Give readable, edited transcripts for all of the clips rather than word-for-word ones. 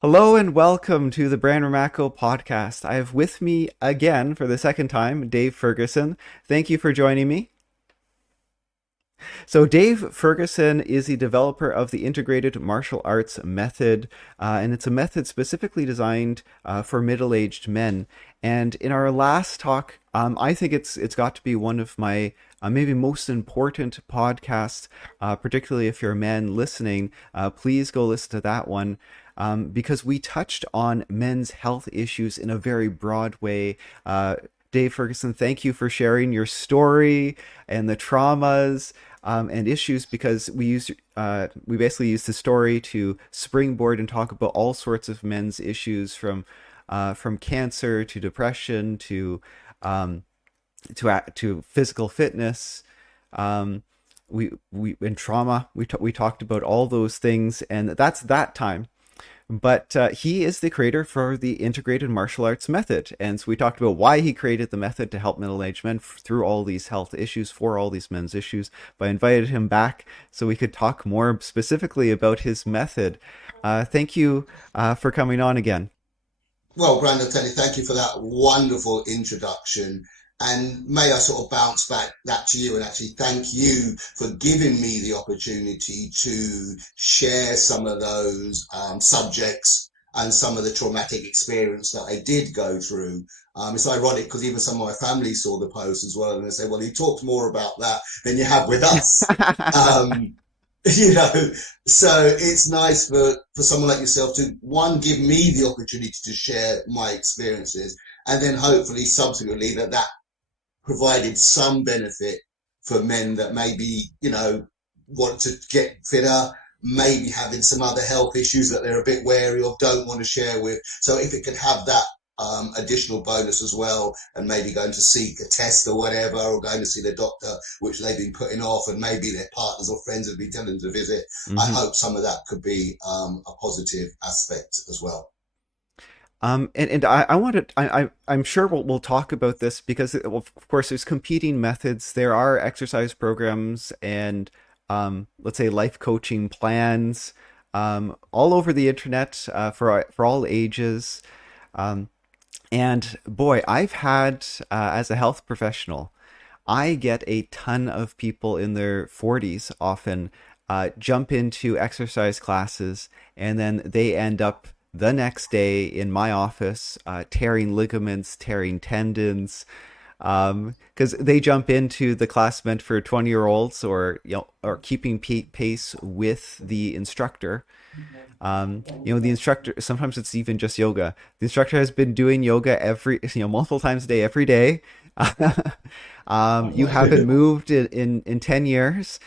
Hello and welcome to the Brand Ramacco podcast. I have with me again for the second time Dave Ferguson. Thank you for joining me. So, Dave Ferguson is the developer of the integrated martial arts method, and it's a method specifically designed for middle-aged men. And in our last talk, I think it's got to be one of my maybe most important podcasts, particularly if you're a man listening. Please go listen to that one. Because we touched on men's health issues in a very broad way. Dave Ferguson, thank you for sharing your story and the traumas and issues because we basically use the story to springboard and talk about all sorts of men's issues from cancer to depression to physical fitness. We in trauma we talked about all those things, and that's that time. But he is the creator for the integrated martial arts method. And so we talked about why he created the method to help middle-aged men through all these health issues, for all these men's issues. But I invited him back so we could talk more specifically about his method. Thank you for coming on again. Well, Brandon, Teddy, thank you for that wonderful introduction. And may I sort of bounce back that to you and actually thank you for giving me the opportunity to share some of those subjects and some of the traumatic experience that I did go through. It's ironic because even some of my family saw the post as well, and they say, "Well, you talked more about that than you have with us." Um, you know, so it's nice for someone like yourself to one give me the opportunity to share my experiences, and then hopefully subsequently that provided some benefit for men that maybe want to get fitter, maybe having some other health issues that they're a bit wary of, don't want to share with. So if it could have that additional bonus as well, and maybe going to seek a test or whatever, or going to see the doctor, which they've been putting off, and maybe their partners or friends have been telling them to visit. I Hmm. hope some of that could be a positive aspect as well. And I wanted I'm sure we'll talk about this because well, of course there's competing methods. There are exercise programs and let's say life coaching plans all over the internet for all ages. Um, and boy, I've had as a health professional, I get a ton of people in their 40s often jump into exercise classes and then they end up the next day in my office tearing ligaments, tearing tendons, because they jump into the class meant for 20-year-olds or or keeping pace with the instructor. The instructor, sometimes it's even just yoga. The instructor has been doing yoga multiple times a day, every day. You haven't moved in 10 years.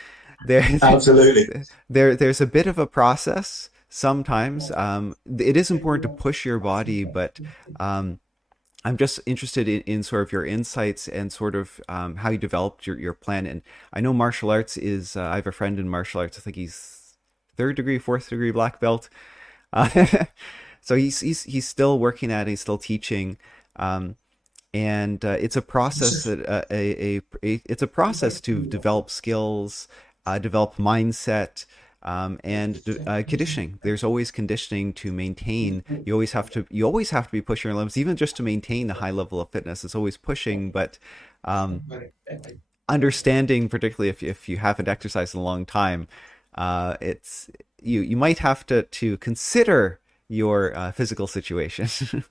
There, Absolutely. there's a bit of a process sometimes. It is important to push your body, but I'm just interested in sort of your insights and sort of how you developed your plan. And I know martial arts is, I have a friend in martial arts. I think he's third degree, fourth degree black belt. Uh, so he's still working at it, he's still teaching. And it's a process that it's a process to develop skills, develop mindset, and conditioning. There's always conditioning to maintain. You always have to be pushing your limits, even just to maintain a high level of fitness. It's always pushing, but um, understanding, particularly if you haven't exercised in a long time, it's you might have to consider your physical situation.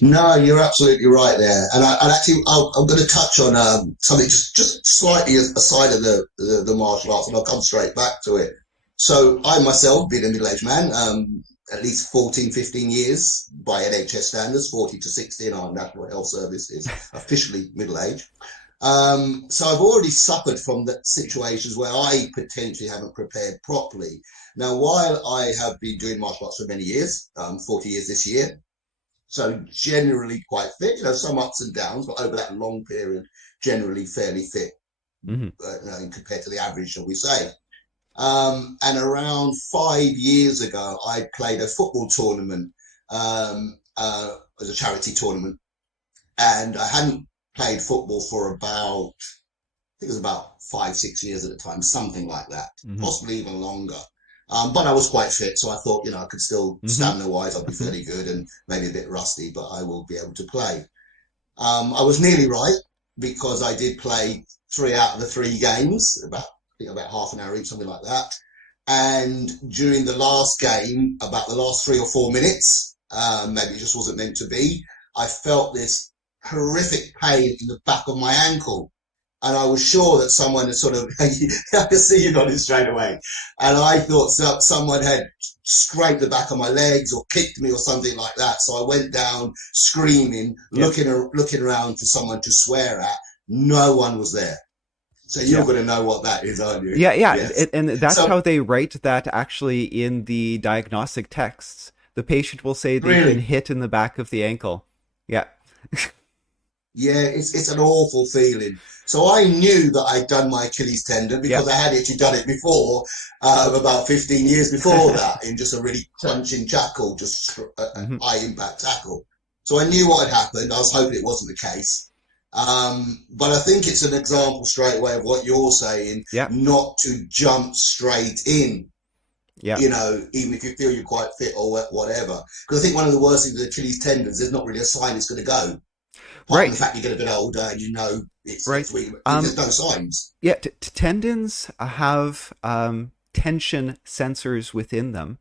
No, you're absolutely right there. And actually, I'm going to touch on something just slightly aside of the martial arts, and I'll come straight back to it. So I myself, being a middle-aged man, at least 14, 15 years by NHS standards, 40 to 60 in our National Health Service is officially middle-aged. So I've already suffered from the situations where I potentially haven't prepared properly. Now, while I have been doing martial arts for many years, 40 years this year, so generally quite fit, some ups and downs, but over that long period, generally fairly fit Hmm. compared to the average, shall we say. And around 5 years ago, I played a football tournament as a charity tournament, and I hadn't played football for about, I think it was about 5, 6 years at the time, something like that, Hmm. possibly even longer. But I was quite fit, so I thought, I could still Mm-hmm. stamina-wise, I'd be Mm-hmm. fairly good and maybe a bit rusty, but I will be able to play. I was nearly right because I did play 3 out of the 3 games, I think about half an hour each, something like that. And during the last game, about the last 3 or 4 minutes, maybe it just wasn't meant to be, I felt this horrific pain in the back of my ankle. And I was sure that someone had sort of, I could see you nodding straight away. And I thought someone had scraped the back of my legs or kicked me or something like that. So I went down screaming, Yeah. looking around for someone to swear at. No one was there. So you're Yeah. going to know what that is, aren't you? Yeah, yeah, Yes. and that's So how they write that actually in the diagnostic texts. The patient will say they've been really, hit in the back of the ankle. Yeah. yeah, it's an awful feeling. So I knew that I'd done my Achilles tendon because Yep. I had actually done it before, about 15 years before that, in just a really crunching tackle, just a Hmm. high impact tackle. So I knew what had happened. I was hoping it wasn't the case. But I think it's an example straight away of what you're saying, Yep. not to jump straight in, Yep. even if you feel you're quite fit or whatever. Because I think one of the worst things with Achilles tendons, there's not really a sign it's going to go. Apart from the Right. fact you get a bit older and it's Right. weak, there's Um. no signs. Yeah. Tendons have tension sensors within them,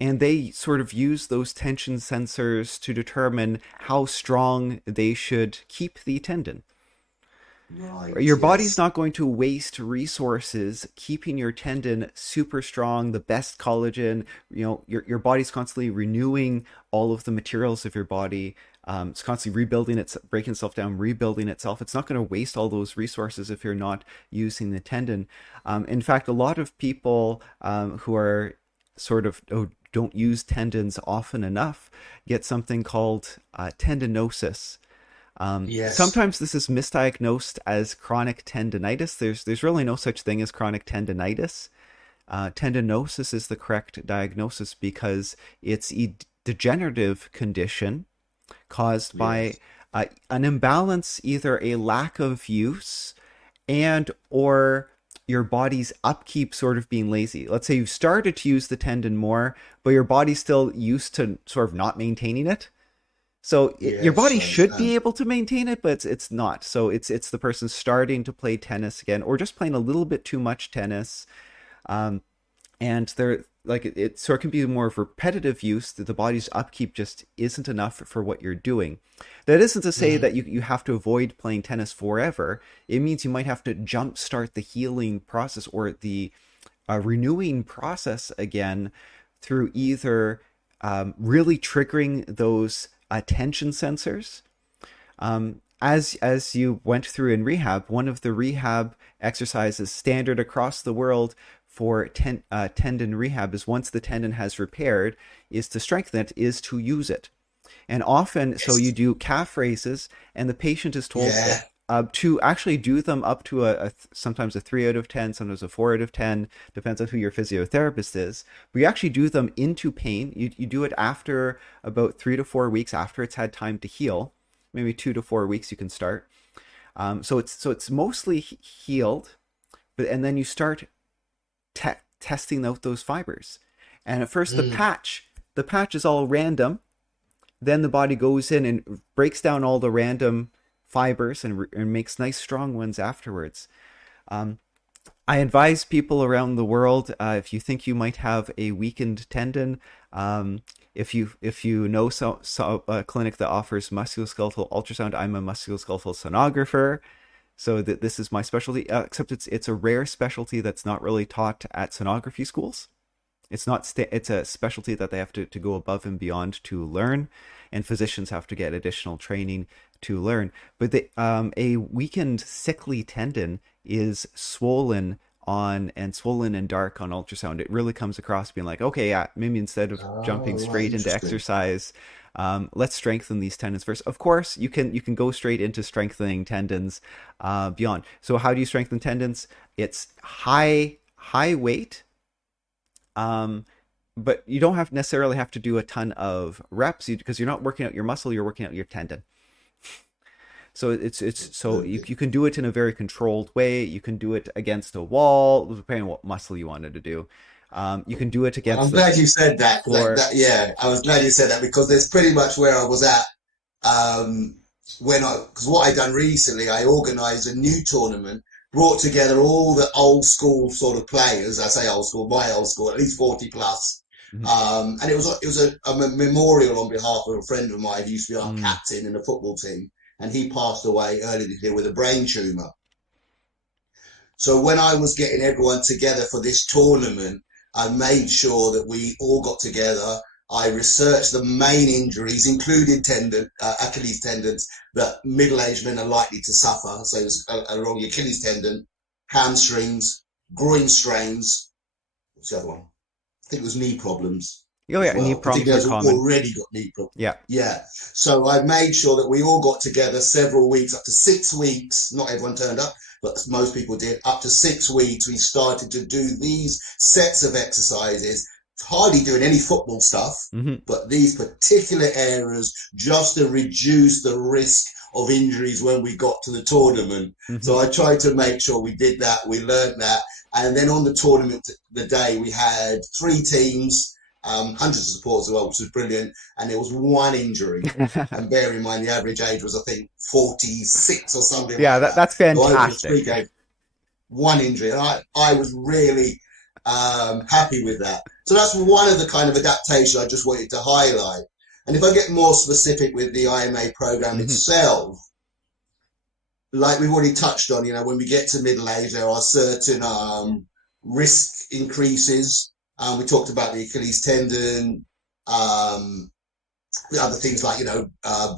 and they sort of use those tension sensors to determine how strong they should keep the tendon. Right, Your body's yes. not going to waste resources keeping your tendon super strong, the best collagen. Your body's constantly renewing all of the materials of your body. It's constantly rebuilding it's breaking itself down, rebuilding itself. It's not going to waste all those resources if you're not using the tendon. In fact, a lot of people who are sort of don't use tendons often enough get something called tendinosis. Yes. Sometimes this is misdiagnosed as chronic tendonitis. There's really no such thing as chronic tendonitis. Tendinosis is the correct diagnosis because it's a degenerative condition caused by Yes. an imbalance, either a lack of use and or your body's upkeep sort of being lazy. Let's say you've started to use the tendon more, but your body's still used to sort of not maintaining it. So your Yes, body I should be understand. able to maintain it, but it's not. So it's the person starting to play tennis again, or just playing a little bit too much tennis, um, and they're like so it can be more of repetitive use that the body's upkeep just isn't enough for what you're doing. That isn't to say that Hmm. you have to avoid playing tennis forever. It means you might have to jumpstart the healing process or the renewing process again through either really triggering those attention sensors. As you went through in rehab, one of the rehab exercises standard across the world for tendon rehab is once the tendon has repaired, is to strengthen it, is to use it. And often, so you Yes. do calf raises, and the patient is told Yeah. to actually do them up to sometimes a 3 out of 10, sometimes a 4 out of 10, depends on who your physiotherapist is. But you actually do them into pain. You do it after about 3 to 4 weeks after it's had time to heal. Maybe 2 to 4 weeks you can start. So it's mostly healed, but and then you start testing out those fibers. And at first Mm. the patch is all random. Then the body goes in and breaks down all the random fibers and makes nice strong ones afterwards. Um, I advise people around the world, if you think you might have a weakened tendon, if you know a clinic that offers musculoskeletal ultrasound, I'm a musculoskeletal sonographer, so that this is my specialty. Except it's a rare specialty that's not really taught at sonography schools. It's not it's a specialty that they have to go above and beyond to learn, and physicians have to get additional training to learn. But a weakened sickly tendon is swollen and dark on ultrasound. It really comes across being like, okay, yeah, maybe instead of jumping Oh, right, straight into interesting. exercise, let's strengthen these tendons first. Of course, you can go straight into strengthening tendons beyond. So how do you strengthen tendons? It's high weight, um, but you don't have necessarily have to do a ton of reps because you're not working out your muscle, you're working out your tendon. So you can do it in a very controlled way. You can do it against a wall, depending on what muscle you wanted to do. You can do it I'm against the glad you said that. floor. Yeah, I was glad you said that because that's pretty much where I was at. Um, because what I done recently, I organised a new tournament, brought together all the old school sort of players. I say old school, my old school, at least 40 plus. Mhm. And it was a memorial on behalf of a friend of mine who used to be our Mm. captain in the football team, and he passed away earlier this year with a brain tumour. So when I was getting everyone together for this tournament, I made sure that we all got together. I researched the main injuries, including Achilles tendons, that middle-aged men are likely to suffer. So it's along the Achilles tendon, hamstrings, groin strains. What's the other one? I think it was knee problems Oh as yeah, knee well, problems particularly are those who've common. already got knee problems. Yeah. Yeah. So I made sure that we all got together several weeks, up to 6 weeks. Not everyone turned up, but most people did. Up to 6 weeks, we started to do these sets of exercises, hardly doing any football stuff, Hmm. but these particular areas just to reduce the risk of injuries when we got to the tournament. Hmm. So I tried to make sure we did that. We learned that. And then on the tournament, the day, we had 3 teams, hundreds of supporters as well, which was brilliant. And there was one injury. And bear in mind, the average age was, I think, 46 or something Yeah, like that. that's So over the fantastic. three games, one injury. And I was really happy with that. So that's one of the kind of adaptations I just wanted to highlight. And if I get more specific with the IMA program Hmm. itself, like we've already touched on, when we get to middle age, there are certain risk increases. We talked about the Achilles tendon, um, the other things like,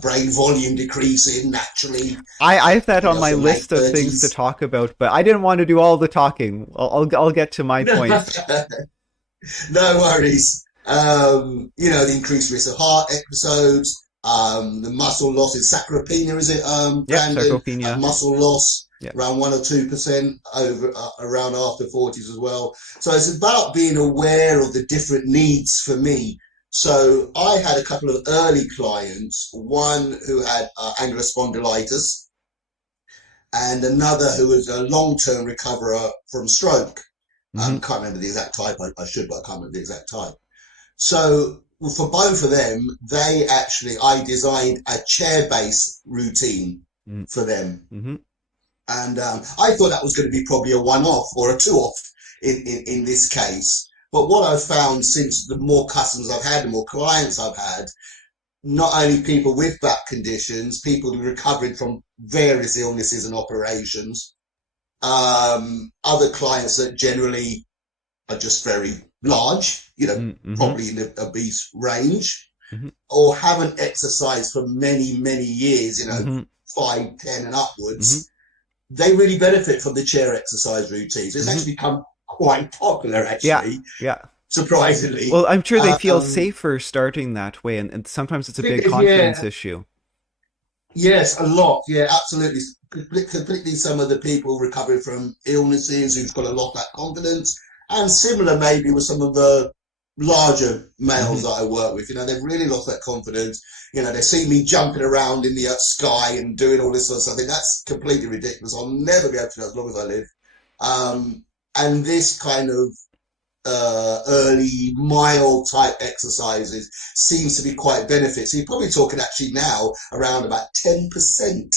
brain volume decreasing naturally, I have that in on us my in late list of things to 30s. talk about, but I didn't want to do all the talking. I'll get to my points. No worries. The increased risk of heart episodes, the muscle loss is sarcopenia, is it, Yep, Brandon? sarcopenia. Muscle loss Yep. around 1 or 2% over around after 40s as well. So it's about being aware of the different needs for me. So I had a couple of early clients, one who had angular spondylitis and another who was a long-term recoverer from stroke. Hmm. Can't remember the exact type. I should, but I can't remember the exact type. So for both of them, I designed a chair-based routine for them. Hmm. And I thought that was going to be probably a one-off or a two-off in this case. But what I've found since the more customers I've had, the more clients I've had, not only people with back conditions, people who recovered from various illnesses and operations, other clients that generally are just very large, Hmm. probably in the obese range, Hmm. or haven't exercised for many, many years, Hmm. 5, 10 and Hmm. upwards, they really benefit from the chair exercise routines. It's Hmm. actually become quite popular, Yeah, actually, yeah. surprisingly. Well, I'm sure they feel safer starting that way, and sometimes it's a big confidence Yeah, issue. yes, a lot. Yeah, absolutely. Completely some of the people recovering from illnesses who've got a lot of that confidence. And similar maybe with some of the larger males Hmm. that I work with. They've really lost that confidence. They see me jumping around in the sky and doing all this sort of stuff. I think that's completely ridiculous. I'll never be able to do that as long as I live. Um, and this kind of early mild type exercises seems to be quite benefit. So you're probably talking actually now around about 10%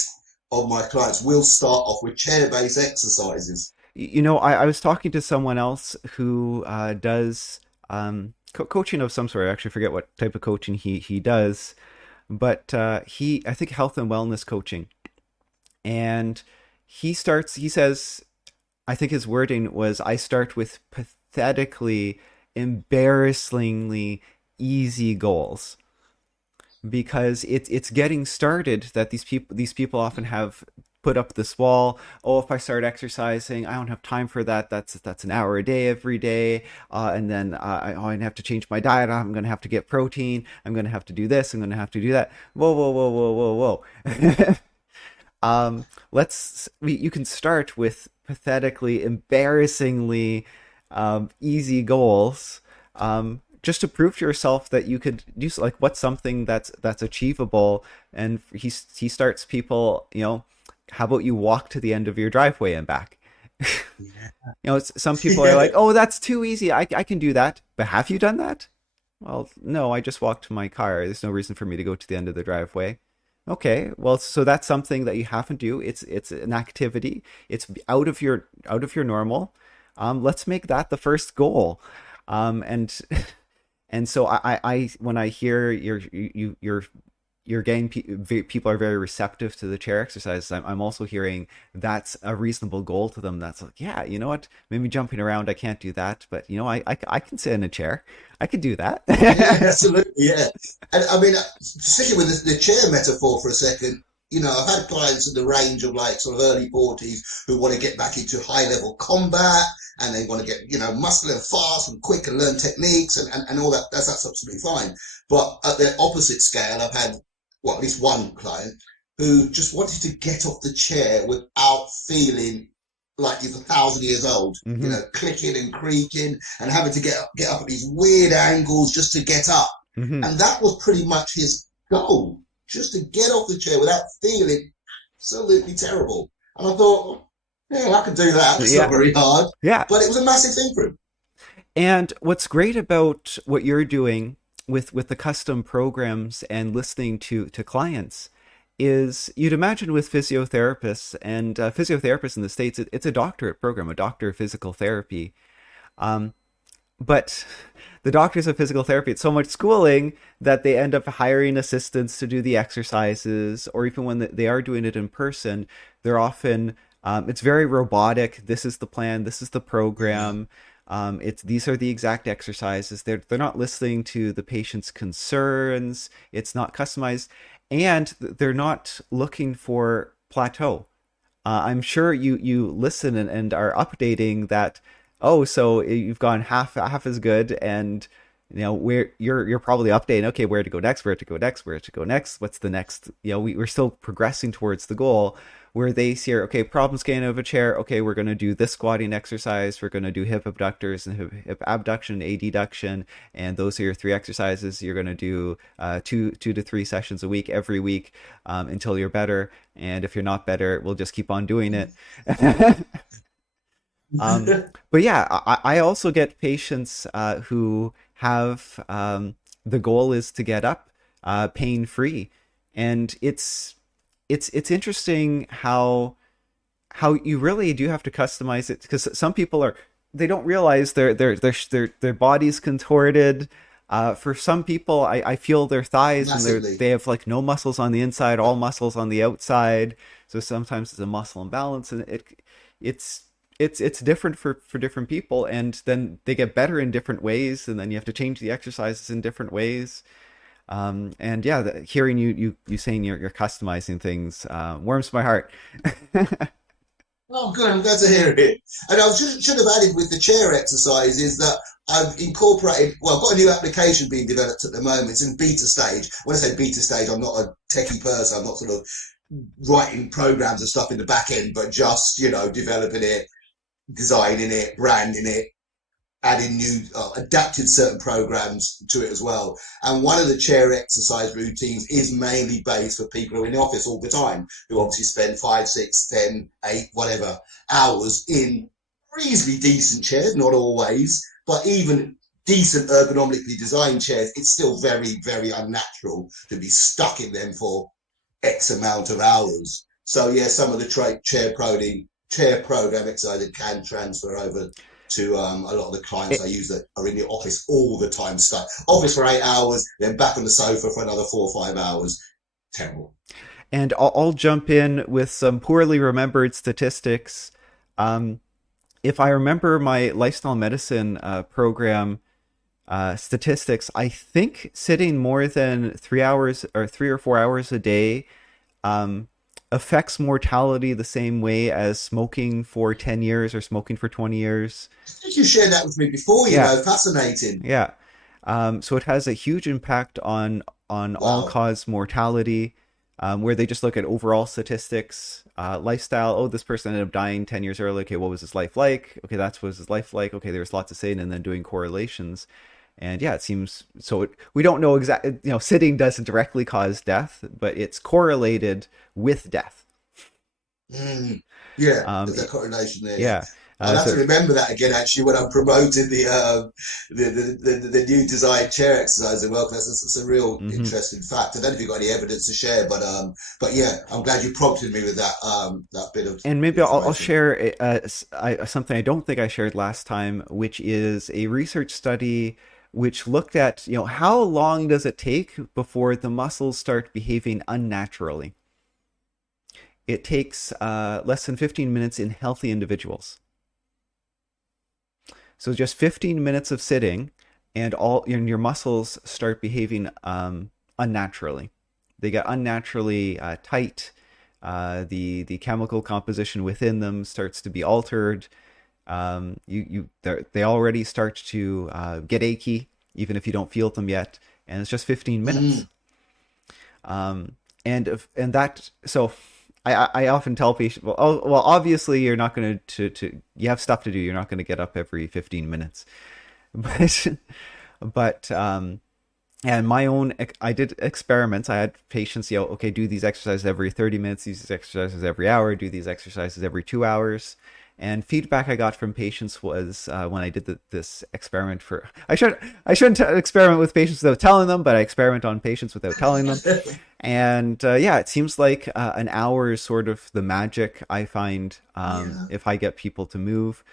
of my clients will start off with chair-based exercises. I was talking to someone else who does coaching of some sort. I actually forget what type of coaching he does, but I think health and wellness coaching. And he says, I think his wording was, I start with pathetically, embarrassingly easy goals because it's getting started that these people often have put up this wall. Oh, if I start exercising, I don't have time for that. That's an hour a day every day, and then I have to change my diet. I'm going to have to get protein. I'm going to have to do this. I'm going to have to do that. Whoa, whoa, whoa, whoa, whoa, whoa. You can start with pathetically, embarrassingly easy goals, just to prove to yourself that you could do, like, what's something that's achievable. And he starts people, how about you walk to the end of your driveway and back? Yeah. Some people are like, oh, that's too easy. I can do that. But have you done that? Well, no, I just walked to my car. There's no reason for me to go to the end of the driveway. Okay, well, so that's something that you have to do. It's an activity. It's out of your normal. Let's make that the first goal. And and so I when I hear you're getting people are very receptive to the chair exercises. I'm also hearing that's a reasonable goal to them. That's like, yeah, you know what? Maybe jumping around, I can't do that, but I can sit in a chair. I could do Yeah, that. absolutely. Yeah. And I mean, sticking with the chair metaphor for a second, I've had clients in the range of like sort of early 40s who want to get back into high level combat and they want to get, muscular and fast and quick and learn techniques and all that. That's absolutely fine. But at the opposite scale, I've had, well, at least one client who just wanted to get off the chair without feeling like he's 1,000 years old, Hmm. clicking and creaking and having to get up at these weird angles just to get up. Hmm. And that was pretty much his goal, just to get off the chair without feeling absolutely terrible. And I thought, yeah, I could do that. It's not Yeah, very hard, yeah. but it was a massive thing for him. And what's great about what you're doing with the custom programs and listening to clients is you'd imagine with physiotherapists and physiotherapists in the States, it's a doctorate program, a doctor of physical therapy. Um, but the doctors of physical therapy, it's so much schooling that they end up hiring assistants to do the exercises, or even when they are doing it in person, they're often it's very robotic. This is the plan. This is the Yeah, program. It's these are the exact exercises. They're not listening to the patient's concerns. It's not customized, and they're not looking for plateau. I'm sure you listen and are updating that. Oh, so you've gone half as good, and where you're probably updating. Okay, where to go next? Where to go next? Where to go next? What's the next? We're still progressing towards the goal. Where they see, okay, problems getting out of a chair. Okay, we're going to do this squatting exercise. We're going to do hip abductors and hip abduction, adduction, and those are your three exercises. You're going to do two to three sessions a week every week until you're better. And if you're not better, we'll just keep on doing it. um, but yeah, I also get patients who have the goal is to get up pain free, and it's interesting how you really do have to customize it because some people are they don't realize their body's contorted. For some people, I feel their thighs and massively. they have like no muscles on the inside, all muscles on the outside. So sometimes it's a muscle imbalance, and it's it's different for different people, and then they get better in different ways, and then you have to change the exercises in different ways. And yeah, hearing you saying you're customizing things warms my heart. Oh, good. I'm glad to hear it. And I should have added with the chair exercise is that I've incorporated, well, I've got a new application being developed at the moment. It's in beta stage. When I say beta stage, I'm not a techie person. I'm not sort of writing programs and stuff in the back end, but just, developing it, designing it, branding it, adding new, adapted certain programs to it as well. And one of the chair exercise routines is mainly based for people who are in the office all the time, who obviously spend 5, 6, 10, 8, whatever hours in reasonably decent chairs, not always, but even decent ergonomically designed chairs, it's still very, very unnatural to be stuck in them for X amount of hours. So yeah, some of the chair program exercises can transfer over to a lot of the clients I It, use that are in the office all the time. Stuck office for 8 hours, then back on the sofa for another 4 or 5 hours. Terrible. and I'll jump in with some poorly remembered statistics. Um, if I remember my lifestyle medicine program statistics, I think sitting more than 3 hours or 3 or 4 hours a day um, affects mortality the same way as smoking for 10 years or smoking for 20 years. I think you shared that with me before. Yeah, Fascinating. yeah. So it has a huge impact on all Wow. cause mortality, where they just look at overall statistics, lifestyle. Oh, this person ended up dying 10 years early. Okay, what was his life like? Okay, that's what was his life like. Okay, there's lots of saying, and then doing correlations. And yeah, it seems so. We don't know exactly. Sitting doesn't directly cause death, but it's correlated with death. Mm. Yeah, Um, there's that correlation there. Yeah. yeah, I'll have to So remember that again, actually, when I'm promoting the new design chair exercise as well. Because that's a real mhm. interesting fact. I don't know if you've got any evidence to share, but yeah, I'm glad you prompted me with that bit of And maybe I'll information. share something I don't think I shared last time, which is a research study which looked at, how long does it take before the muscles start behaving unnaturally? It takes less than 15 minutes in healthy individuals. So just 15 minutes of sitting, and your muscles start behaving unnaturally. They get unnaturally tight. The chemical composition within them starts to be altered. They already start to get achy, even if you don't feel them yet, and it's just 15 minutes. Mm, And that so I often tell patients, well, obviously you're not going to you have stuff to do. You're not going to get up every 15 minutes, but but and my own, I did experiments. I had patients, okay, do these exercises every 30 minutes, these exercises every hour, do these exercises every 2 hours. And feedback I got from patients was when I did this experiment for, I shouldn't experiment with patients without telling them, but I experiment on patients without telling them. And yeah, it seems like an hour is sort of the magic I find yeah, if I get people to move.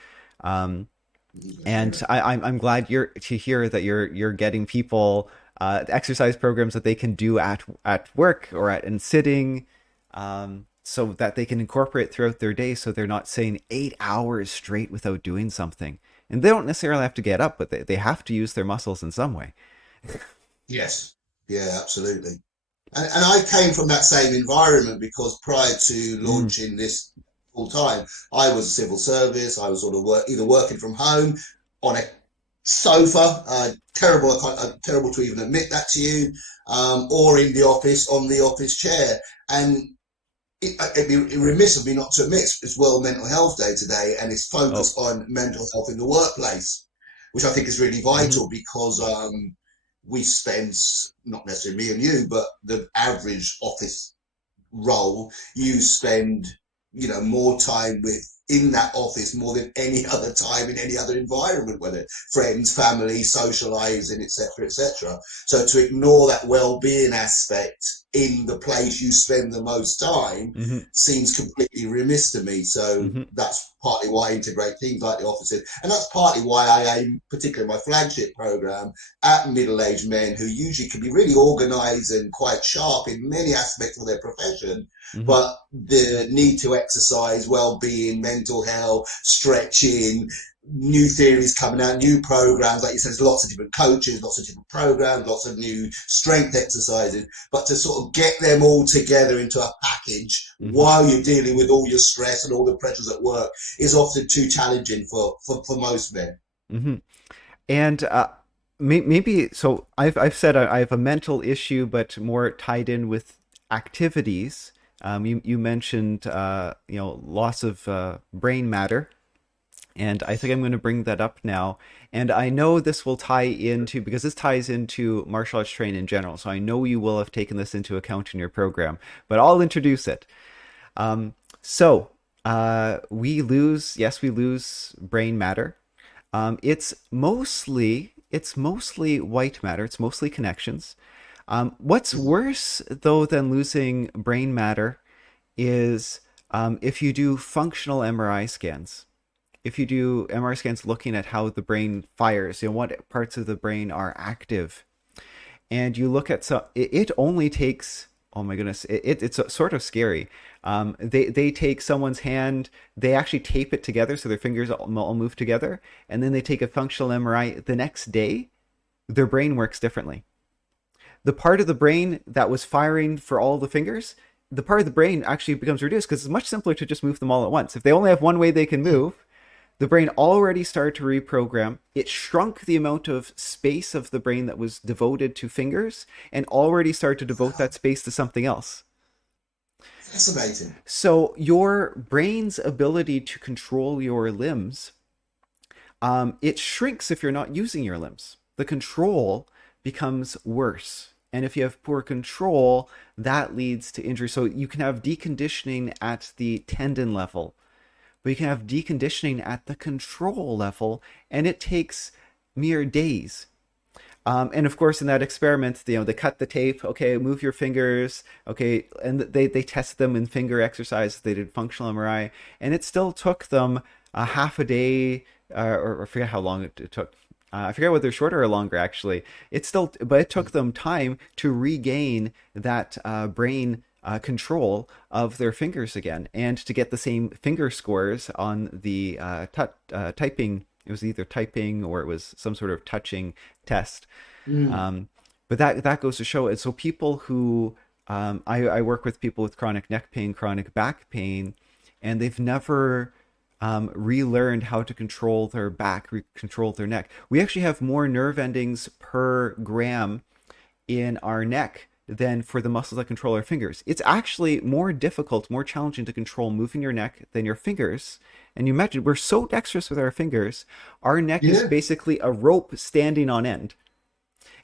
Um, and yeah. I'm glad to hear that you're getting people exercise programs that they can do at work or at and sitting, so that they can incorporate throughout their day, so they're not saying 8 hours straight without doing something. And they don't necessarily have to get up, but they have to use their muscles in some way. Yes, yeah, absolutely. And I came from that same environment because prior to Mm. launching this full time, I was civil service. I was sort of either working from home on a sofa, terrible to even admit that to you, or in the office on the office chair. And it'd be remiss of me not to admit it's World Mental Health Day today, and it's Oh. focused on mental health in the workplace, which I think is really Hmm. vital because we spend, not necessarily me and you, but the average office role, you spend, more time with in that office more than any other time in any other environment, whether friends, family, socializing, etc., etc. So to ignore that well-being aspect in the place you spend the most time Hmm. seems completely remiss to me. So Hmm. that's partly why I integrate things like the offices, and that's partly why I aim, particularly my flagship program, at middle-aged men who usually can be really organized and quite sharp in many aspects of their profession, Hmm. but the need to exercise, well-being, mental health, stretching, new theories coming out, new programs. Like you said, there's lots of different coaches, lots of different programs, lots of new strength exercises. But to sort of get them all together into a package Hmm. while you're dealing with all your stress and all the pressures at work is often too challenging for most men. Hmm. And maybe so. I've said I have a mental issue, but more tied in with activities. You mentioned loss of brain matter, and I think I'm going to bring that up now. And I know this will tie into, because this ties into martial arts training in general. So I know you will have taken this into account in your program, but I'll introduce it. So we lose brain matter. It's mostly white matter. It's mostly connections. What's worse though than losing brain matter is if you do functional MRI scans. If you do MRI scans looking at how the brain fires, what parts of the brain are active, and you look at, so it only takes, oh my goodness, it's sort of scary. They take someone's hand, they actually tape it together so their fingers all move together, and then they take a functional MRI the next day. Their brain works differently. The part of the brain that was firing for all the fingers, the part of the brain actually becomes reduced because it's much simpler to just move them all at once. If they only have one way they can move, the brain already started to reprogram. It shrunk the amount of space of the brain that was devoted to fingers and already started to devote that space to something else. Fascinating. So your brain's ability to control your limbs, it shrinks if you're not using your limbs. The control becomes worse. And if you have poor control, that leads to injury. So you can have deconditioning at the tendon level, but you can have deconditioning at the control level, and it takes mere days. And of course, in that experiment, they cut the tape. Okay, move your fingers. Okay, and they tested them in finger exercises. They did functional MRI, and it still took them a half a day, or I forget how long it took. I forget whether shorter or longer actually. But it took them time to regain that brain control of their fingers again, and to get the same finger scores on the typing. It was either typing or it was some sort of touching test. Mm. But that goes to show it. So people who I work with people with chronic neck pain, chronic back pain, and they've never relearned how to control their back, control their neck. We actually have more nerve endings per gram in our neck than for the muscles that control our fingers. It's actually more difficult, more challenging to control moving your neck than your fingers. And you imagine we're so dexterous with our fingers, our neck is Yeah. basically a rope standing on end.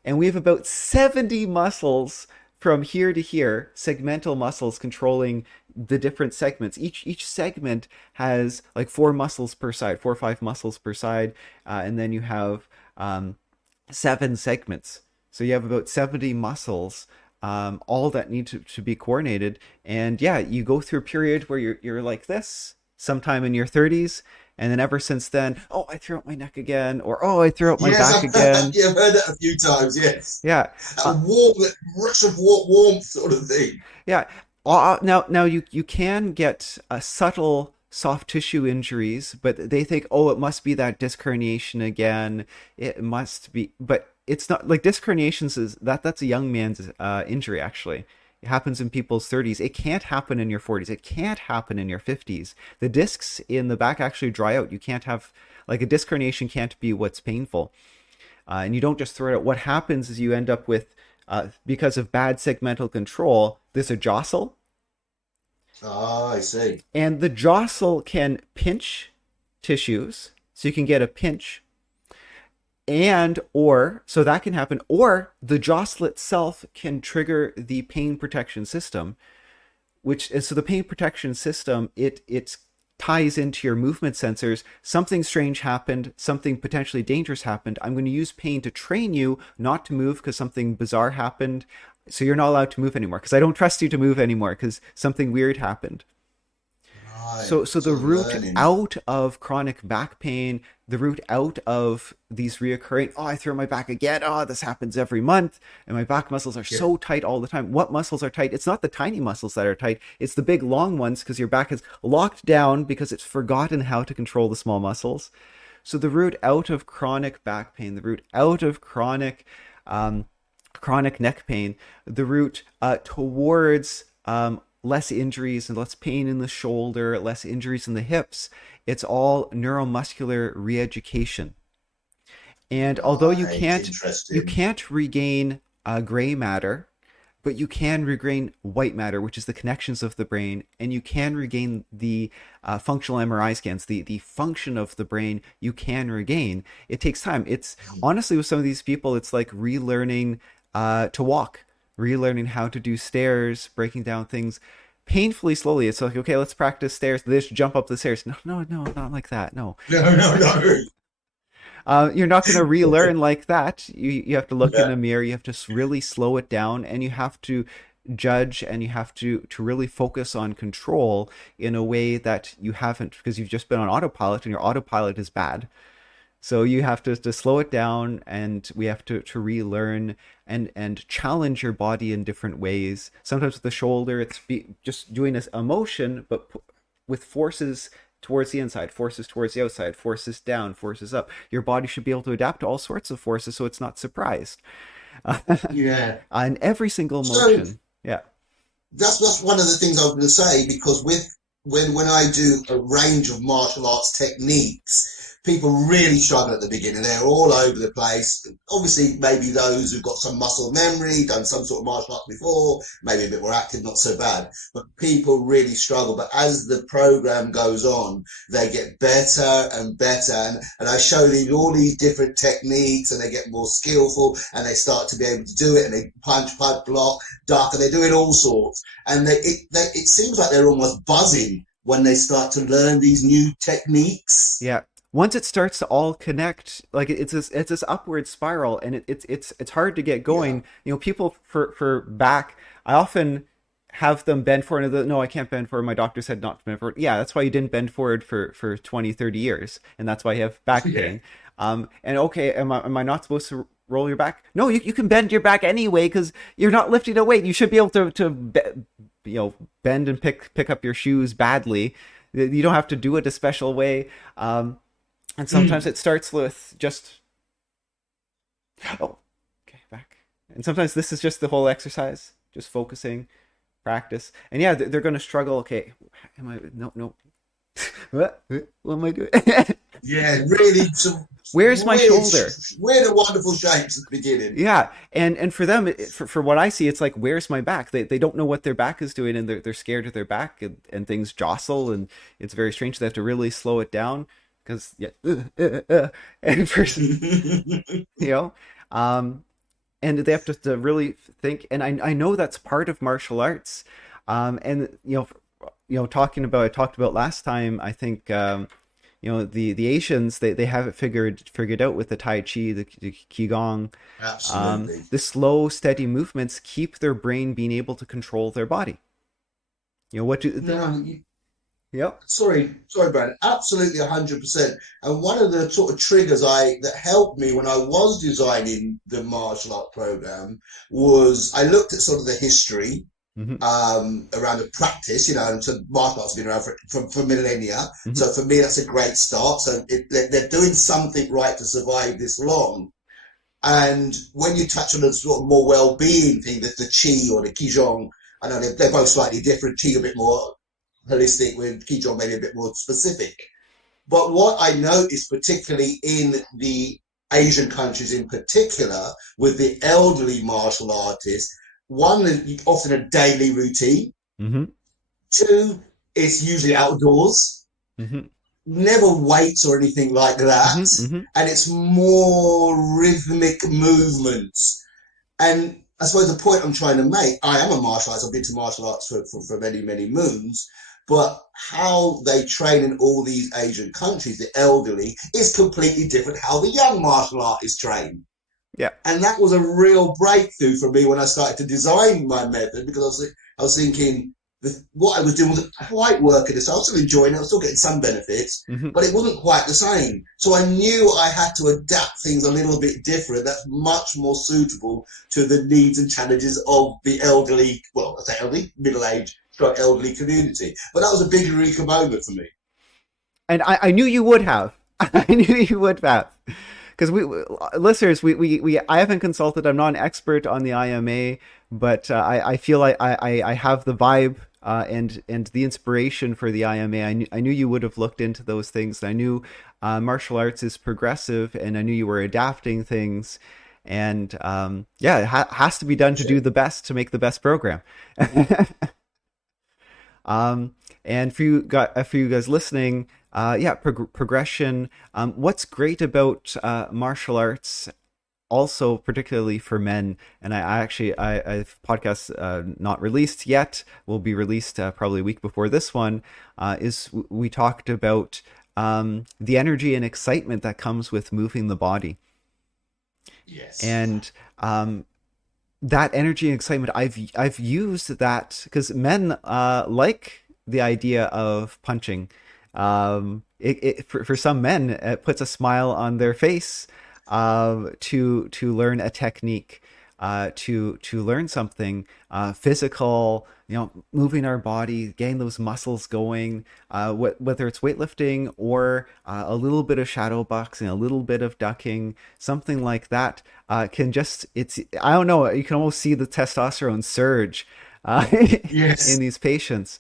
And we have about 70 muscles from here to here, segmental muscles controlling the different segments. Each segment has like four muscles per side, 4 or 5 muscles per side, and then you have 7 segments. So you have about 70 muscles, all that need to be coordinated. And yeah, you go through a period where you're like this, sometime in your 30s, and then ever since then, oh, I threw out my neck again, or oh, I threw out my Yes, back again. yeah, I've heard that a few times. Yes, Yeah, a warm rush of warmth sort of thing. yeah. Now you can get subtle soft tissue injuries, but they think, oh, it must be that disc herniation again. It must be, but it's not. Like disc herniations that's a young man's injury actually. It happens in people's 30s. It can't happen in your 40s. It can't happen in your 50s. The discs in the back actually dry out. You can't have like a disc herniation can't be what's painful. And you don't just throw it out. What happens is you end up with, because of bad segmental control, there's a jostle, Ah, I see. and the jostle can pinch tissues. So you can get a pinch, and or so that can happen, or the jostle itself can trigger the pain protection system, which is so the pain protection system it ties into your movement sensors. Something strange happened, something potentially dangerous happened. I'm going to use pain to train you not to move because something bizarre happened. So you're not allowed to move anymore because I don't trust you to move anymore because something weird happened. Right, So the sort of route learning. out of chronic back pain, the route out of these reoccurring, oh, I throw my back again, oh, this happens every month, and my back muscles are Yeah. so tight all the time. What muscles are tight? It's not the tiny muscles that are tight, it's the big long ones because your back is locked down because it's forgotten how to control the small muscles. So the route out of chronic back pain, the route out of um, chronic neck pain, the route towards less injuries and less pain in the shoulder, less injuries in the hips. It's all neuromuscular reeducation. And although Right, you interesting. can't regain gray matter, but you can regain white matter, which is the connections of the brain, and you can regain the functional MRI scans, the function of the brain. You can regain. It takes time. It's honestly with some of these people, it's like relearning to walk, relearning how to do stairs, breaking down things painfully slowly. It's like, okay, let's practice stairs. They just jump up the stairs. No, no, no, not like that. No, No, no, no. you're not going to relearn like that. You have to look in Yeah, the mirror. You have to really slow it down, and you have to judge, and you have to really focus on control in a way that you haven't because you've just been on autopilot, and your autopilot is bad. So you have to slow it down, and we have to relearn and challenge your body in different ways. Sometimes with the shoulder, just doing a motion, but with forces towards the inside, forces towards the outside, forces down, forces up. Your body should be able to adapt to all sorts of forces, so it's not surprised. yeah. In every single So motion. Yeah. that's one of the things I was going to say because with when I do a range of martial arts techniques, people really struggle at the beginning. They're all over the place. Obviously, maybe those who've got some muscle memory, done some sort of martial arts before, maybe a bit more active, not so bad. But people really struggle. But as the program goes on, they get better and better. And I show them all these different techniques and they get more skillful and they start to be able to do it and they punch, block, duck, and they're doing all sorts. And it seems like they're almost buzzing when they start to learn these new techniques. Yeah. Once it starts to all connect, like it's this upward spiral, and it's hard to get Yeah. going. People for back, I often have them bend forward, and no, I can't bend forward. My doctor said not to bend forward. Yeah, that's why you didn't bend forward for 20, 30 years, and that's why you have back Yeah. pain. And okay, am I not supposed to roll your back? No, you can bend your back anyway because you're not lifting a weight. You should be able to bend and pick up your shoes badly. You don't have to do it a special way. And sometimes Mm. it starts with just, oh, okay, back. And sometimes this is just the whole exercise, just focusing, practice. And yeah, they're going to struggle. Okay, am I, no, no. What am I doing? Yeah, really some Where's my weird, shoulder? weird and wonderful shapes at the beginning. Yeah, and for them, for what I see, it's like, where's my back? They don't know what their back is doing, and they're scared of their back, and things jostle, and it's very strange. They have to really slow it down because yeah, and first, you know, um, and they have to really think. And I know that's part of martial arts, and talking about I talked about last time. I think the Asians, they have it figured out with the Tai Chi, the Qigong. Absolutely. The slow, steady movements keep their brain being able to control their body. What do No, yep. sorry, Brad. Absolutely, 100%. And one of the sort of triggers I that helped me when I was designing the martial art program was I looked at sort of the history Hmm. around the practice, and so martial arts have been around for millennia. Hmm. So for me, that's a great start. So they're doing something right to survive this long. And when you touch on the sort of more well-being thing, the Qi or the Qigong, I know they're both slightly different. Qi a bit more holistic, with Qigong maybe a bit more specific. But what I noticed, particularly in the Asian countries in particular, with the elderly martial artists, one is often a daily routine. Hmm. Two, it's usually outdoors, Hmm. never weights or anything like that. Hmm. Hmm. And it's more rhythmic movements. And I suppose the point I'm trying to make, I am a martial artist. I've been to martial arts for many, many moons. But how they train in all these Asian countries, the elderly, is completely different how the young martial artists train. Yeah. And that was a real breakthrough for me when I started to design my method, because I was thinking what I was doing wasn't quite working. So I was still enjoying it. I was still getting some benefits, Hmm. but it wasn't quite the same. So I knew I had to adapt things a little bit different. That's much more suitable to the needs and challenges of the elderly. Well, I say elderly, middle-aged, elderly community. But that was a big eureka moment for me. And I knew you would have. I knew you would have. Because listeners, I haven't consulted. I'm not an expert on the IMA, but I feel like I have the vibe and the inspiration for the IMA. I knew you would have looked into those things. I knew martial arts is progressive, and I knew you were adapting things. And yeah, it has to be done to do the best, to make the best program. Um, and for you guys listening, yeah, progression. What's great about martial arts, also particularly for men, and I actually I've podcast not released yet, will be released probably a week before this one. Is we talked about the energy and excitement that comes with moving the body, Yes. and that energy and excitement, I've used that because men like the idea of punching. For some men, it puts a smile on their face to learn a technique, to learn something physical. Moving our body, getting those muscles going. Whether it's weightlifting or a little bit of shadow boxing, a little bit of ducking, something like that can just it's I don't know. You can almost see the testosterone surge in Yes. these patients.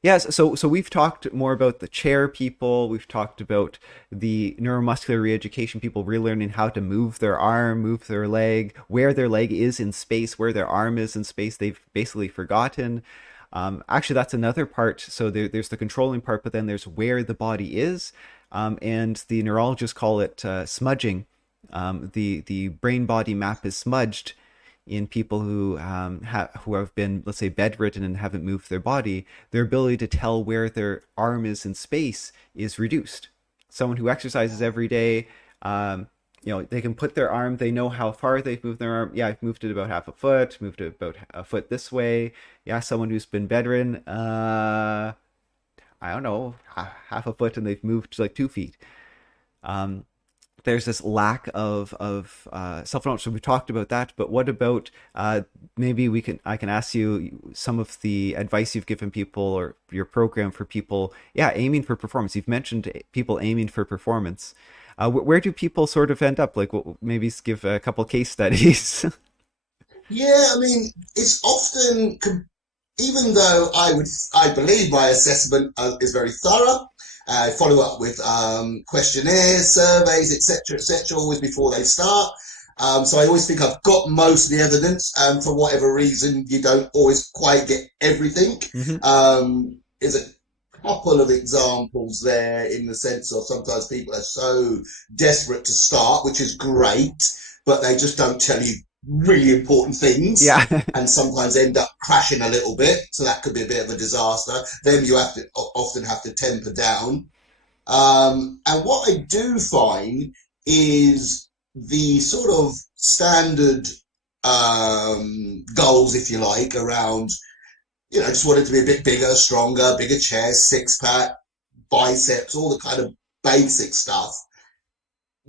Yes, so we've talked more about the chair people. We've talked about the neuromuscular reeducation people relearning how to move their arm, move their leg, where their leg is in space, where their arm is in space. They've basically forgotten. Actually, that's another part. So there's the controlling part, but then there's where the body is, and the neurologists call it smudging. The brain body map is smudged, in people who who have been, let's say, bedridden and haven't moved their body, their ability to tell where their arm is in space is reduced. Someone who exercises every day, they can put their arm, they know how far they've moved their arm. Yeah, I've moved it about half a foot, moved it about a foot this way. Yeah, someone who's been bedridden, I don't know, half a foot, and they've moved like 2 feet. Um, there's this lack of self-knowledge. So we talked about that, but what about maybe I can ask you some of the advice you've given people or your program for people, yeah, aiming for performance. You've mentioned people aiming for performance. Where do people sort of end up? Like, maybe give a couple case studies. Yeah, I mean, it's often, even though I believe my assessment is very thorough. I follow up with questionnaires, surveys, etc., always before they start. So I always think I've got most of the evidence. For whatever reason, you don't always quite get everything. Hmm. There's a couple of examples there in the sense of sometimes people are so desperate to start, which is great, but they just don't tell you really important things Yeah. and sometimes end up crashing a little bit. So that could be a bit of a disaster. Then you have to often have to temper down. And what I do find is the sort of standard goals, if you like, around, just wanted to be a bit bigger, stronger, bigger chest, six pack, biceps, all the kind of basic stuff.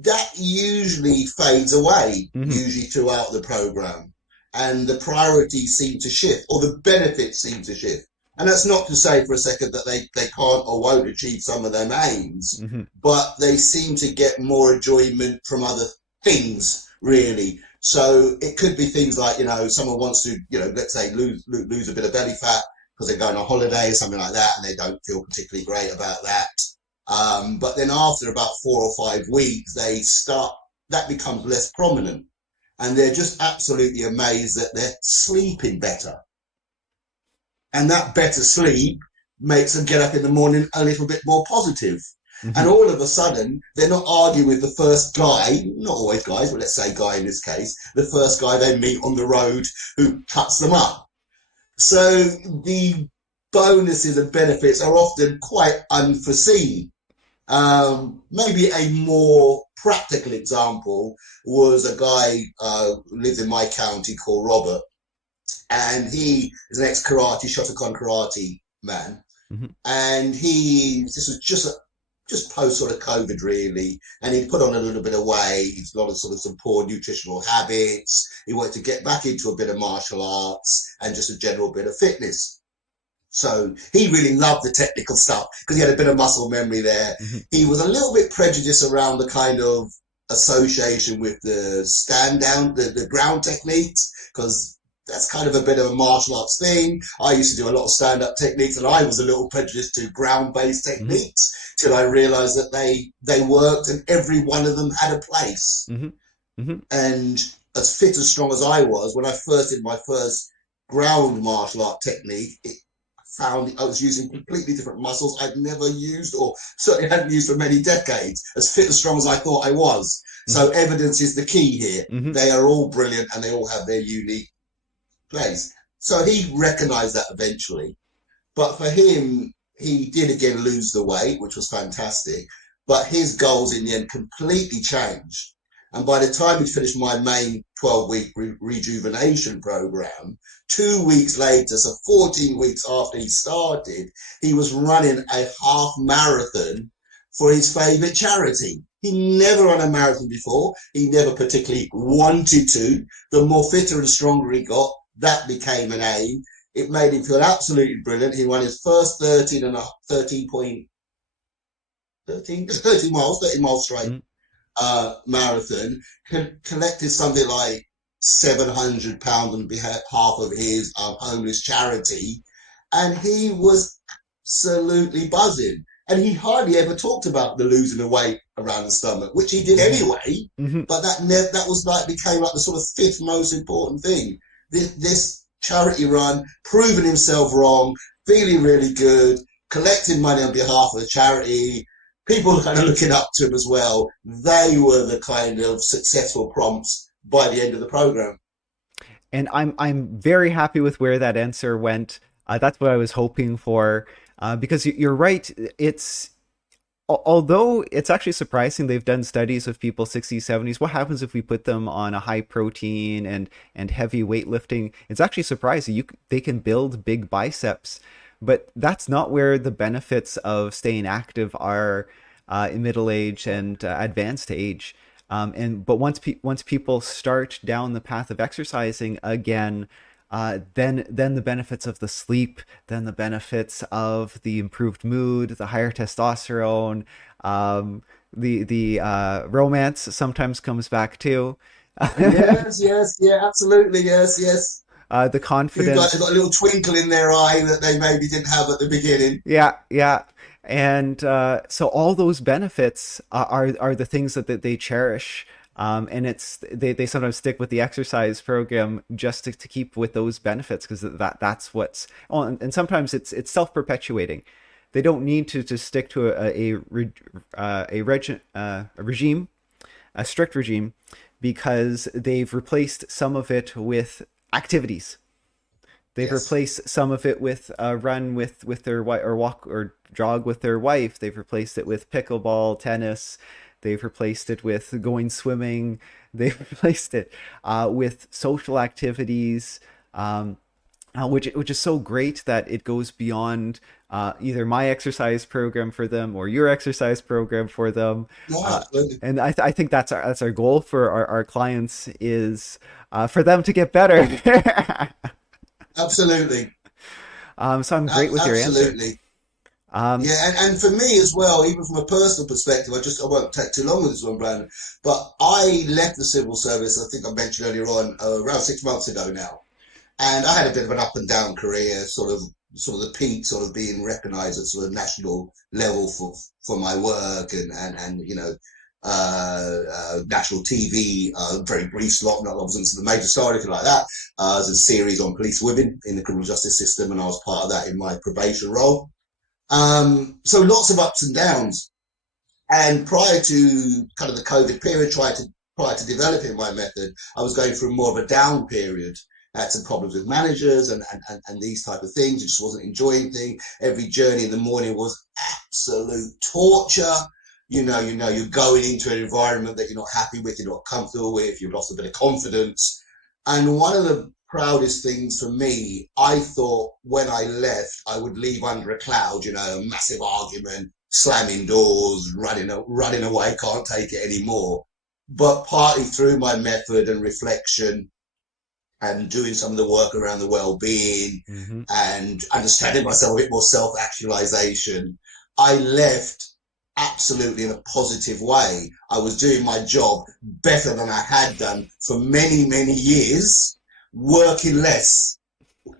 That usually fades away, Hmm. usually throughout the program. And the priorities seem to shift, or the benefits seem to shift. And that's not to say for a second that they can't or won't achieve some of their aims, Hmm. but they seem to get more enjoyment from other things, really. So it could be things like, someone wants to, let's say lose a bit of belly fat because they're going on holiday or something like that, and they don't feel particularly great about that. But then after about 4 or 5 weeks, that becomes less prominent. And they're just absolutely amazed that they're sleeping better. And that better sleep makes them get up in the morning a little bit more positive. And Hmm. all of a sudden, they're not arguing with the first guy, not always guys, but let's say guy in this case, the first guy they meet on the road who cuts them up. So the bonuses and benefits are often quite unforeseen. Maybe a more practical example was a guy who lives in my county called Robert, and he is an ex-karate Shotokan karate man, Hmm. and this was just post sort of COVID really, and he'd put on a little bit of weight, he's got sort of some poor nutritional habits, he wanted to get back into a bit of martial arts and just a general bit of fitness. So he really loved the technical stuff because he had a bit of muscle memory there. Hmm. He was a little bit prejudiced around the kind of association with the stand down, the ground techniques, because that's kind of a bit of a martial arts thing. I used to do a lot of stand up techniques, and I was a little prejudiced to ground based Hmm. techniques till I realized that they worked and every one of them had a place. Hmm. Hmm. And as fit as strong as I was, when I first did my first ground martial art technique, it found I was using completely different muscles I'd never used, or certainly hadn't used for many decades, as fit as strong as I thought I was. So evidence is the key here. Hmm. They are all brilliant and they all have their unique place. So he recognized that eventually. But for him, he did again lose the weight, which was fantastic. But his goals in the end completely changed. And by the time he'd finished my main 12-week rejuvenation program, 2 weeks later, so 14 weeks after he started, he was running a half marathon for his favorite charity. He never ran a marathon before. He never particularly wanted to. The more fitter and stronger he got, that became an aim. It made him feel absolutely brilliant. He won his first 13 miles, 30 miles straight Hmm. marathon, collected something like £700 on behalf of his homeless charity, and he was absolutely buzzing. And he hardly ever talked about the losing the weight around the stomach, which he did anyway. Hmm. But that was like became like the sort of fifth most important thing. This charity run, proving himself wrong, feeling really good, collecting money on behalf of the charity, people kind of looking up to him as well. They were the kind of successful prompts by the end of the program. and I'm very happy with where that answer went. That's what I was hoping for, because you're right. It's although it's actually surprising they've done studies of people 60s 70s. What happens if we put them on a high protein and heavy weightlifting? It's actually surprising. They can build big biceps, but that's not where the benefits of staying active are in middle age and advanced age. And but once people start down the path of exercising again, then the benefits of the sleep, then the benefits of the improved mood, the higher testosterone, the romance sometimes comes back too. Yes, yes, yeah, absolutely, yes, yes. The Few guys have got confidence. a little twinkle in their eye that they maybe didn't have at the beginning. Yeah, yeah. And so all those benefits are the things that they cherish. And they sometimes stick with the exercise program just to keep with those benefits because that's what's oh, and sometimes it's self-perpetuating. They don't need to stick to a regime, a strict regime, because they've replaced some of it with activities. They've Yes. replaced some of it with a run with their wife, or walk or jog with their wife. They've replaced it with pickleball, tennis. They've replaced it with going swimming. They've replaced it with social activities, which is so great that it goes beyond either my exercise program for them or your exercise program for them. No, Uh, absolutely. and I think that's our goal for our clients is for them to get better. Absolutely. So I'm great with your answer. Absolutely. Um, Yeah, and for me as well, even from a personal perspective, I won't take too long with this one, Brandon, but I left the civil service, I think I mentioned earlier on, around 6 months ago now. And I had a bit of an up and down career, sort of the peak, sort of being recognised at sort of national level for my work and national TV, very brief slot. Not I wasn't the major star, anything like that. There's a series on police women in the criminal justice system, and I was part of that in my probation role. So lots of ups and downs. And prior to kind of the COVID period, prior to developing my method, I was going through more of a down period. I had some problems with managers and these type of things. I just wasn't enjoying things. Every journey in the morning was absolute torture. You're going into an environment that you're not happy with, you're not comfortable with, you've lost a bit of confidence. And one of the proudest things for me, I thought when I left, I would leave under a cloud, a massive argument, slamming doors, running away, can't take it anymore. But partly through my method and reflection and doing some of the work around the well-being mhm. and understanding myself a bit more self-actualization, I left absolutely in a positive way. I was doing my job better than I had done for many, many years, working less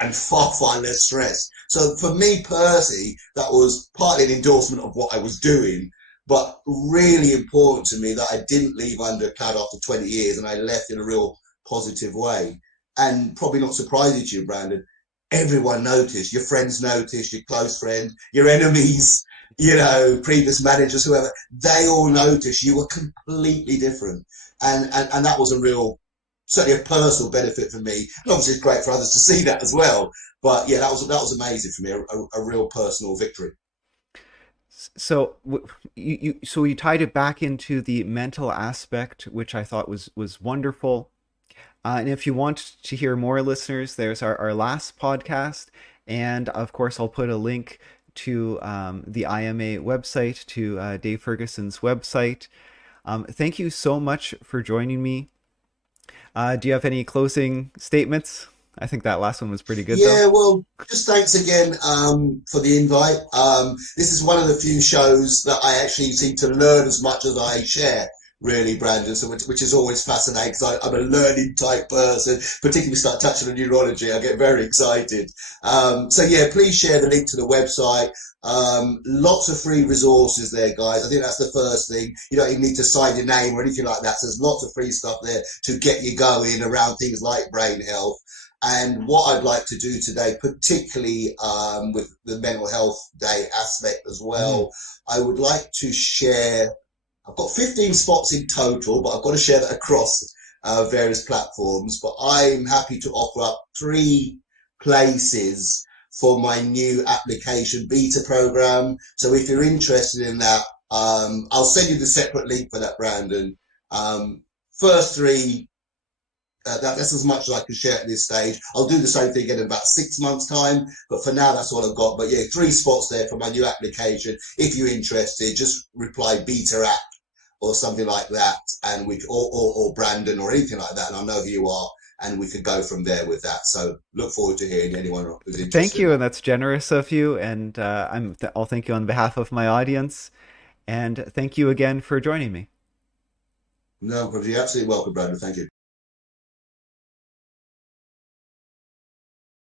and far, far less stress. So for me personally, that was partly an endorsement of what I was doing, but really important to me that I didn't leave under a cloud after 20 years and I left in a real positive way. And probably not surprising to you, Brandon, everyone noticed. Your friends noticed, your close friend, your enemies, previous managers, whoever, they all noticed you were completely different. And that was a real, certainly a personal benefit for me. And obviously it's great for others to see that as well. But yeah, that was amazing for me, a real personal victory. So you tied it back into the mental aspect, which I thought was wonderful. And if you want to hear more, listeners, there's our last podcast. And of course, I'll put a link to the IMA website, to Dave Ferguson's website. Thank you so much for joining me. Do you have any closing statements? I think that last one was pretty good, though. Yeah, well, just thanks again for the invite. This is one of the few shows that I actually seem to learn as much as I share, really, Brandon. So, which is always fascinating because I'm a learning type person. Particularly when we start touching on neurology, I get very excited. So, yeah, please share the link to the website. Lots of free resources there, guys. I think that's the first thing. You don't even need to sign your name or anything like that. So there's lots of free stuff there to get you going around things like brain health. And what I'd like to do today, particularly with the mental health day aspect as Mm. well, I would like to share. I've got 15 spots in total, but I've got to share that across. various platforms. But I'm happy to offer up 3 places for my new application beta program. So if you're interested in that, I'll send you the separate link for that, Brandon. First 3, that's as much as I can share at this stage. I'll do the same thing again in about 6 months' time, but for now, that's what I've got. But yeah, 3 spots there for my new application. If you're interested, just reply beta app or something like that, and or Brandon or anything like that, and I know who you are, and we could go from there with that. So look forward to hearing anyone who's Thank interested in you, that. and that's generous of you. And I'll thank you on behalf of my audience. And thank you again for joining me. No, you're absolutely welcome, Brandon. Thank you.